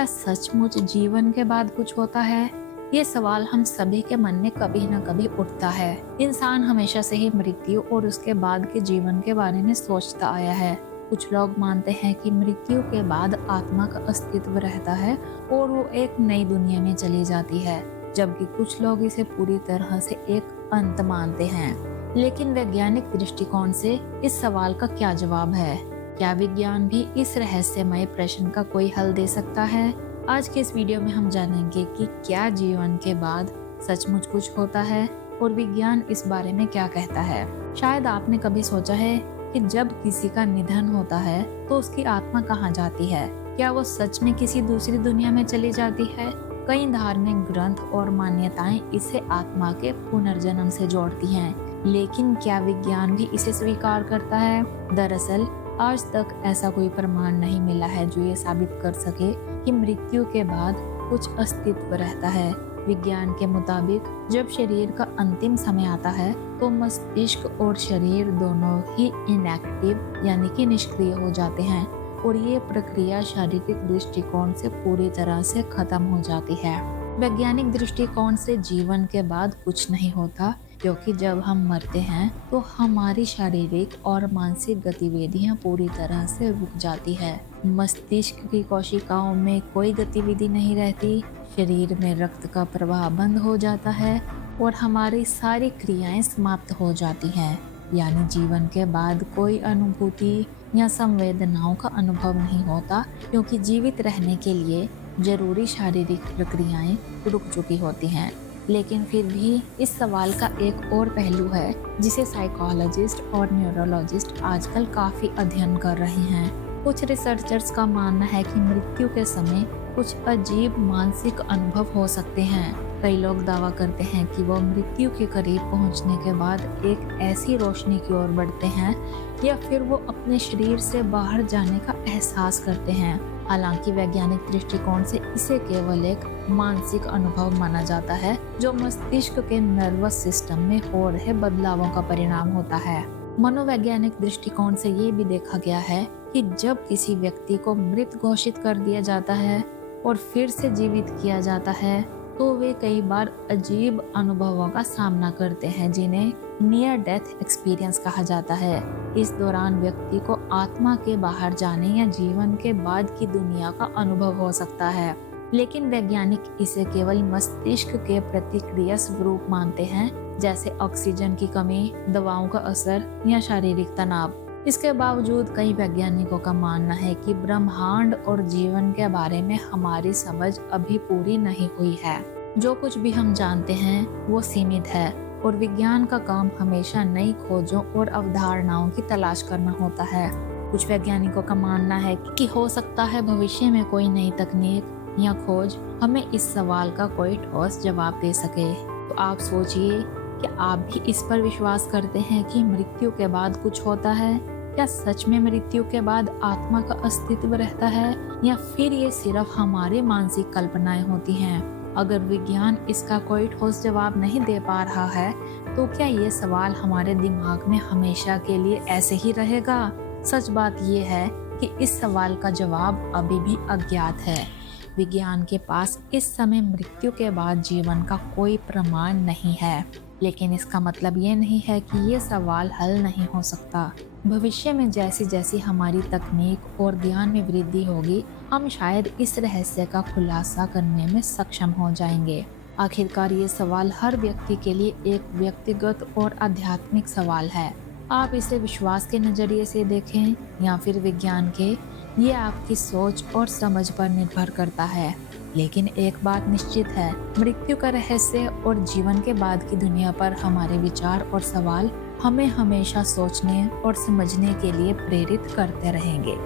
क्या सचमुच जीवन के बाद कुछ होता है? ये सवाल हम सभी के मन में कभी न कभी उठता है। इंसान हमेशा से ही मृत्यु और उसके बाद के जीवन के बारे में सोचता आया है। कुछ लोग मानते हैं कि मृत्यु के बाद आत्मा का अस्तित्व रहता है और वो एक नई दुनिया में चली जाती है, जबकि कुछ लोग इसे पूरी तरह से एक अंत मानते हैं। लेकिन वैज्ञानिक दृष्टिकोण से इस सवाल का क्या जवाब है? क्या विज्ञान भी इस रहस्यमय प्रश्न का कोई हल दे सकता है? आज के इस वीडियो में हम जानेंगे कि क्या जीवन के बाद सचमुच कुछ होता है और विज्ञान इस बारे में क्या कहता है। शायद आपने कभी सोचा है कि जब किसी का निधन होता है तो उसकी आत्मा कहाँ जाती है? क्या वो सच में किसी दूसरी दुनिया में चली जाती है? कई धार्मिक ग्रंथ और मान्यताएं इसे आत्मा के पुनर्जन्म से जोड़ती हैं, लेकिन क्या विज्ञान भी इसे स्वीकार करता है? दरअसल आज तक ऐसा कोई प्रमाण नहीं मिला है जो ये साबित कर सके कि मृत्यु के बाद कुछ अस्तित्व रहता है। विज्ञान के मुताबिक जब शरीर का अंतिम समय आता है तो मस्तिष्क और शरीर दोनों ही इनएक्टिव यानी कि निष्क्रिय हो जाते हैं और ये प्रक्रिया शारीरिक दृष्टिकोण से पूरी तरह से खत्म हो जाती है। वैज्ञानिक दृष्टिकोण से जीवन के बाद कुछ नहीं होता, क्योंकि जब हम मरते हैं तो हमारी शारीरिक और मानसिक गतिविधियां पूरी तरह से रुक जाती है। मस्तिष्क की कोशिकाओं में कोई गतिविधि नहीं रहती, शरीर में रक्त का प्रवाह बंद हो जाता है और हमारी सारी क्रियाएं समाप्त हो जाती हैं। यानी जीवन के बाद कोई अनुभूति या संवेदनाओं का अनुभव नहीं होता, क्योंकि जीवित रहने के लिए जरूरी शारीरिक प्रक्रियाएं रुक चुकी होती हैं। लेकिन फिर भी इस सवाल का एक और पहलू है जिसे साइकोलॉजिस्ट और न्यूरोलॉजिस्ट आजकल काफी अध्ययन कर रहे हैं। कुछ रिसर्चर्स का मानना है कि मृत्यु के समय कुछ अजीब मानसिक अनुभव हो सकते हैं। कई लोग दावा करते हैं कि वो मृत्यु के करीब पहुंचने के बाद एक ऐसी रोशनी की ओर बढ़ते हैं या फिर वो अपने शरीर से बाहर जाने का एहसास करते हैं। हालांकि वैज्ञानिक दृष्टिकोण से इसे केवल एक मानसिक अनुभव माना जाता है जो मस्तिष्क के नर्वस सिस्टम में हो रहे बदलावों का परिणाम होता है। मनोवैज्ञानिक दृष्टिकोण से ये भी देखा गया है कि जब किसी व्यक्ति को मृत घोषित कर दिया जाता है और फिर से जीवित किया जाता है तो वे कई बार अजीब अनुभवों का सामना करते हैं, जिन्हें नियर डेथ एक्सपीरियंस कहा जाता है। इस दौरान व्यक्ति को आत्मा के बाहर जाने या जीवन के बाद की दुनिया का अनुभव हो सकता है, लेकिन वैज्ञानिक इसे केवल मस्तिष्क के प्रतिक्रिया स्वरूप मानते हैं, जैसे ऑक्सीजन की कमी, दवाओं का असर या शारीरिक तनाव। इसके बावजूद कई वैज्ञानिकों का मानना है कि ब्रह्मांड और जीवन के बारे में हमारी समझ अभी पूरी नहीं हुई है। जो कुछ भी हम जानते हैं वो सीमित है और विज्ञान का काम हमेशा नई खोजों और अवधारणाओं की तलाश करना होता है। कुछ वैज्ञानिकों का मानना है कि हो सकता है भविष्य में कोई नई तकनीक या खोज हमें इस सवाल का कोई ठोस जवाब दे सके। तो आप सोचिए, क्या आप भी इस पर विश्वास करते हैं कि मृत्यु के बाद कुछ होता है? क्या सच में मृत्यु के बाद आत्मा का अस्तित्व रहता है या फिर ये सिर्फ हमारी मानसिक कल्पनाएं होती हैं? अगर विज्ञान इसका कोई ठोस जवाब नहीं दे पा रहा है तो क्या ये सवाल हमारे दिमाग में हमेशा के लिए ऐसे ही रहेगा? सच बात ये है कि इस सवाल का जवाब अभी भी अज्ञात है। विज्ञान के पास इस समय मृत्यु के बाद जीवन का कोई प्रमाण नहीं है, लेकिन इसका मतलब ये नहीं है कि ये सवाल हल नहीं हो सकता। भविष्य में जैसी जैसी हमारी तकनीक और ज्ञान में वृद्धि होगी, हम शायद इस रहस्य का खुलासा करने में सक्षम हो जाएंगे। आखिरकार ये सवाल हर व्यक्ति के लिए एक व्यक्तिगत और आध्यात्मिक सवाल है। आप इसे विश्वास के नजरिए से देखें या फिर विज्ञान के, ये आपकी सोच और समझ पर निर्भर करता है। लेकिन एक बात निश्चित है, मृत्यु का रहस्य और जीवन के बाद की दुनिया पर हमारे विचार और सवाल हमें हमेशा सोचने और समझने के लिए प्रेरित करते रहेंगे।